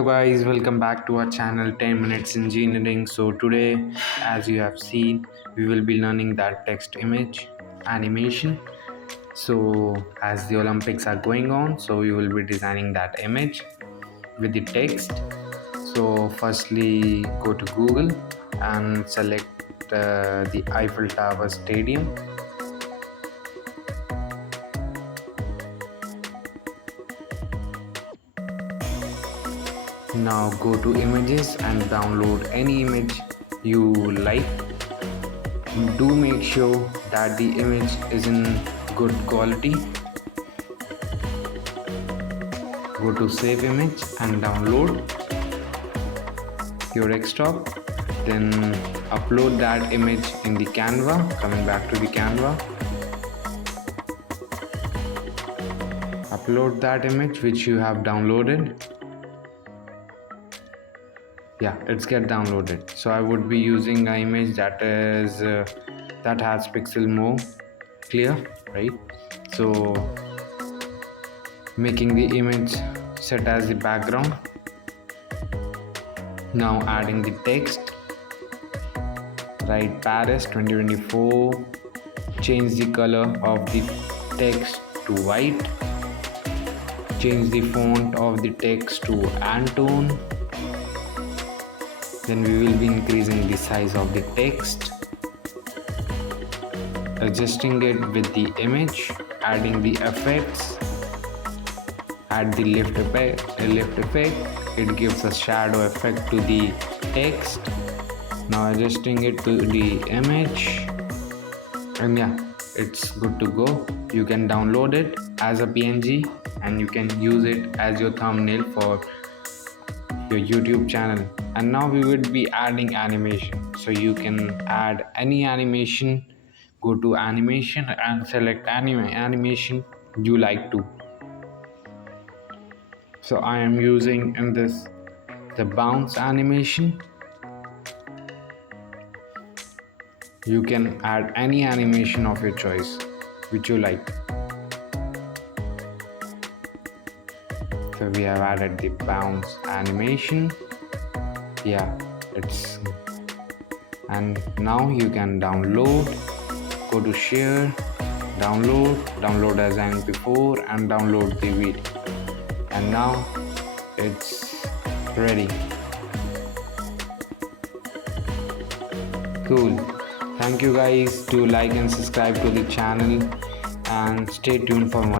Hello guys, welcome back to our channel 10 minutes engineering. So today, as you have seen, we will be learning that text image animation. So as the Olympics are going on, so we will be designing that image with the text. So firstly go to Google and select the Eiffel Tower Stadium. Now go to images and download any image you like. Do make sure that the image is in good quality. Go to save image and download your desktop. Then upload that image in the Canva. Coming back to the Canva, upload that image which you have downloaded. Yeah, it's get downloaded. So I would be using an image that is that has pixel more clear, right? So making the image set as the background. Now adding the text, write Paris 2024, change the color of the text to white, change the font of the text to Antone. Then we will be increasing the size of the text, adjusting it with the image, adding the effects, add the lift effect. It gives a shadow effect to the text. Now adjusting it to the image, and yeah, it's good to go. You can download it as a PNG and you can use it as your thumbnail for your YouTube channel. And now we would be adding animation, so you can add any animation. Go to animation and select animation you like to. So I am using in this the bounce animation. You can add any animation of your choice which you like. So we have added the bounce animation. Yeah, it's, and now you can download. Go to share, download as MP4 and download the video. And now it's ready. Cool. Thank you guys. Do like and subscribe to the channel and stay tuned for more.